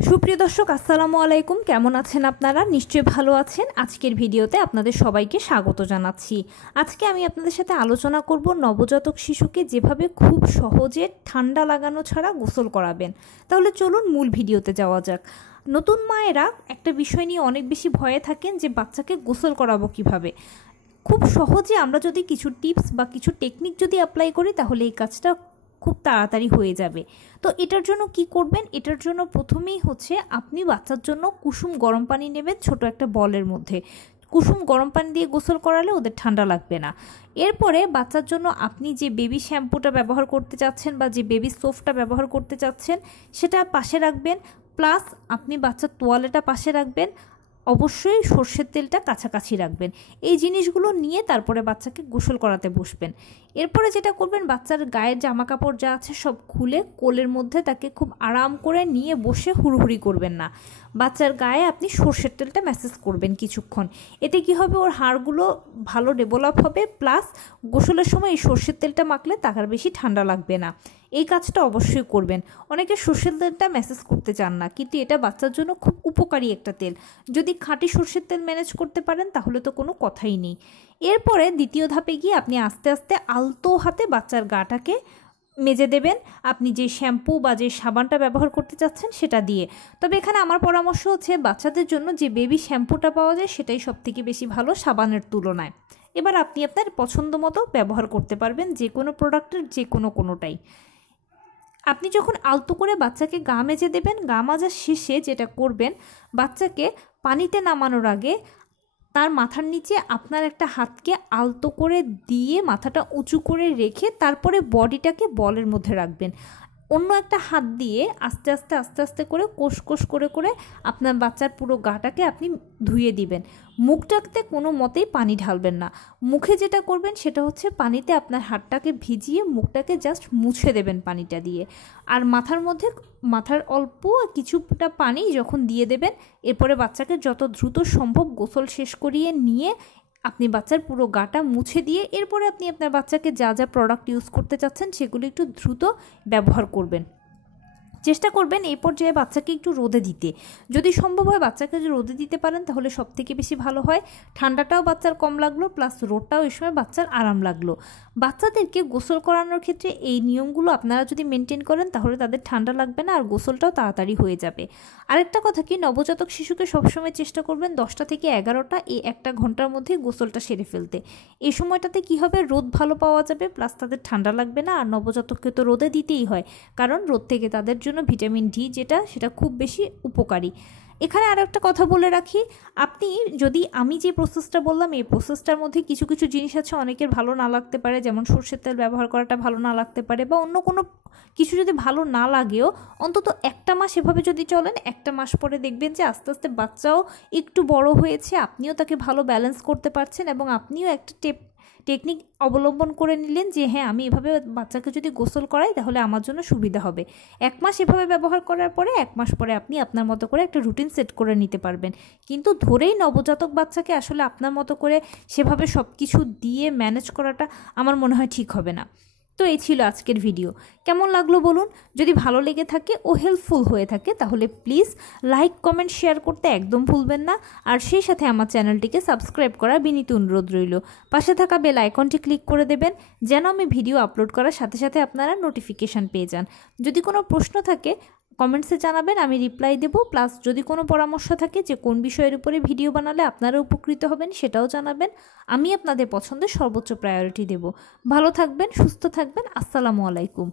সুপ্রিয় দর্শক আসসালামু আলাইকুম, কেমন আছেন আপনারা? নিশ্চয়ই ভালো আছেন। আজকের ভিডিওতে আপনাদের সবাইকে স্বাগত জানাচ্ছি। আজকে আমি আপনাদের সাথে আলোচনা করব নবজাতক শিশুকে যেভাবে খুব সহজে ঠান্ডা লাগানো ছাড়া গোসল করাবেন। তাহলে চলুন মূল ভিডিওতে যাওয়া যাক। নতুন মায়েরা একটা বিষয় নিয়ে অনেক বেশি ভয়ে থাকেন যে বাচ্চাকে গোসল করাবো কিভাবে। খুব সহজে আমরা যদি কিছু টিপস বা কিছু টেকনিক যদি অ্যাপ্লাই করি তাহলে এই কাজটা খুব তাড়াতাড়ি হয়ে যাবে। তো এটার জন্য কি করবেন? এটার জন্য প্রথমেই হচ্ছে আপনি বাচ্চার জন্য কুসুম গরম পানি নেবেন ছোট একটা বলের মধ্যে। কুসুম গরম পানি দিয়ে গোসল করালে ওদের ঠান্ডা লাগবে না। এরপরে বাচ্চার জন্য আপনি যে বেবি শ্যাম্পুটা ব্যবহার করতে চাচ্ছেন বা যে বেবি সোপটা ব্যবহার করতে চাচ্ছেন সেটা পাশে রাখবেন, প্লাস আপনি বাচ্চার তোয়ালেটা পাশে রাখবেন। অবশ্যই সর্ষের তেলটা কাছাকাছি রাখবেন। এই জিনিসগুলো নিয়ে তারপরে বাচ্চাকে গোসল করাতে বসবেন। এরপরে যেটা করবেন, বাচ্চার গায়ের জামা কাপড় যা আছে সব খুলে কোলের মধ্যে তাকে খুব আরাম করে নিয়ে বসে হুড়হুড়ি করবেন না। বাচ্চার গায়ে আপনি সর্ষের তেলটা ম্যাসেজ করবেন কিছুক্ষণ। এতে কি হবে, ওর হাড়গুলো ভালো ডেভেলপ হবে, প্লাস গোসলের সময় এই সর্ষের তেলটা মাখলে তার বেশি ঠান্ডা লাগবে না। এই কাজটা অবশ্যই করবেন। অনেকে সর্ষের তেলটা ম্যাসেজ করতে চান না, কিন্তু এটা বাচ্চার জন্য খুব উপকারী একটা তেল। যদি খাঁটি সর্ষের তেল ম্যানেজ করতে পারেন তাহলে তো কোনো কথাই নেই। এরপরে দ্বিতীয় ধাপে গিয়ে আপনি আস্তে আস্তে আলতো হাতে বাচ্চার গাটাকে মেজে দেবেন, আপনি যে শ্যাম্পু বা যে সাবানটা ব্যবহার করতে চাচ্ছেন সেটা দিয়ে। তবে এখানে আমার পরামর্শ হচ্ছে বাচ্চাদের জন্য যে বেবি শ্যাম্পুটা পাওয়া যায় সেটাই সবথেকে বেশি ভালো সাবানের তুলনায়। এবার আপনি আপনার পছন্দ মতো ব্যবহার করতে পারবেন যে কোনো প্রোডাক্টের যে কোনোটাই। আপনি যখন আলতো করে বাচ্চাকে গা মেজে দেবেন, গা মাজার শেষে যেটা করবেন, বাচ্চাকে পানিতে নামানোর আগে তার মাথার নিচে আপনার একটা হাতকে আলতো করে দিয়ে মাথাটা উঁচু করে রেখে তারপরে বডিটাকে বলের মধ্যে রাখবেন। অন্য একটা হাত দিয়ে আস্তে আস্তে আস্তে আস্তে করে কোষ করে করে আপনার বাচ্চার পুরো গাটাকে আপনি ধুয়ে দিবেন। মুখটাতে কোনো মতেই পানি ঢালবেন না। মুখে যেটা করবেন সেটা হচ্ছে পানিতে আপনার হাতটাকে ভিজিয়ে মুখটাকে জাস্ট মুছে দেবেন পানিটা দিয়ে। আর মাথার অল্প কিছুটা পানি যখন দিয়ে দেবেন, এরপরে বাচ্চাকে যত দ্রুত সম্ভব গোসল শেষ করিয়ে নিয়ে আপনি বাচ্চার পুরো গাটা মুছে দিয়ে এরপরে আপনি আপনার বাচ্চাকে যা যা প্রোডাক্ট ইউজ করতে চাচ্ছেন সেগুলো একটু দ্রুত ব্যবহার করবেন। চেষ্টা করবেন এই পর্যায়ে বাচ্চাকে একটু রোদে দিতে। যদি সম্ভব হয় বাচ্চাকে যদি রোদে দিতে পারেন তাহলে সবথেকে বেশি ভালো হয়। ঠান্ডাটাও বাচ্চার কম লাগলো, প্লাস রোদটাও এই সময় বাচ্চার আরাম লাগলো। বাচ্চাদেরকে গোসল করানোর ক্ষেত্রে এই নিয়মগুলো আপনারা যদি মেনটেন করেন তাহলে তাদের ঠান্ডা লাগবে না আর গোসলটাও তাড়াতাড়ি হয়ে যাবে। আরেকটা কথা কি, নবজাতক শিশুকে সবসময় চেষ্টা করবেন 10টা থেকে 11টা এই 1 ঘন্টার মধ্যে গোসলটা সেরে ফেলতে। এই সময়টাতে কি হবে, রোদ ভালো পাওয়া যাবে, প্লাস তাদের ঠান্ডা লাগবে না। আর নবজাতককে তো রোদে দিতেই হয়, কারণ রোদ থেকে তাদের জন্য ভিটামিন ডি সেটা খুব বেশি উপকারী। এখানে আরও একটা কথা বলে রাখি, আপনি যদি আমি যে প্রসেসটা বললাম এই প্রসেসটার মধ্যে কিছু কিছু জিনিস আছে অনেকের ভালো না লাগতে পারে, যেমন সর্ষের তেল ব্যবহার করাটা ভালো না লাগতে পারে, বা অন্য কোনো কিছু যদি ভালো না লাগেও অন্তত 1 মাস এভাবে যদি চলেন, 1 মাস পরে দেখবেন যে আস্তে আস্তে বাচ্চাও একটু বড় হয়েছে, আপনিও তাকে ভালো ব্যালেন্স করতে পারছেন এবং আপনিও একটা টেকনিক অবলম্বন করে নিলেন যে হ্যাঁ, আমি এভাবে বাচ্চাকে যদি গোসল করাই তাহলে আমার জন্য সুবিধা হবে। 1 মাস এভাবে ব্যবহার করার পরে 1 মাস পরে আপনি আপনার মতো করে একটা রুটিন সেট করে নিতে পারবেন। কিন্তু ধরেই নবজাতক বাচ্চাকে আসলে আপনার মতো করে সেভাবে সব কিছু দিয়ে ম্যানেজ করাটা আমার মনে হয় ঠিক হবে না। তো এই ছিল আজকের ভিডিও। কেমন লাগলো বলুন? যদি ভালো লেগে থাকে ও হেল্পফুল হয়ে থাকে তাহলে প্লিজ লাইক কমেন্ট শেয়ার করতে একদম ভুলবেন না। আর সেই সাথে আমার চ্যানেলটিকে সাবস্ক্রাইব করার বিনীত অনুরোধ রইল। পাশে থাকা বেল আইকনটি ক্লিক করে দেবেন যেন আমি ভিডিও আপলোড করার সাথে সাথে আপনারা নোটিফিকেশান পেয়ে যান। যদি কোনো প্রশ্ন থাকে কমেন্টসে জানাবেন, আমি রিপ্লাই দেবো। প্লাস যদি কোনো পরামর্শ থাকে যে কোন বিষয়ের উপরে ভিডিও বানালে আপনারা উপকৃত হবেন সেটাও জানাবেন। আমি আপনাদের পছন্দের সর্বোচ্চ প্রায়োরিটি দেব। ভালো থাকবেন, সুস্থ থাকবেন। আসসালামু আলাইকুম।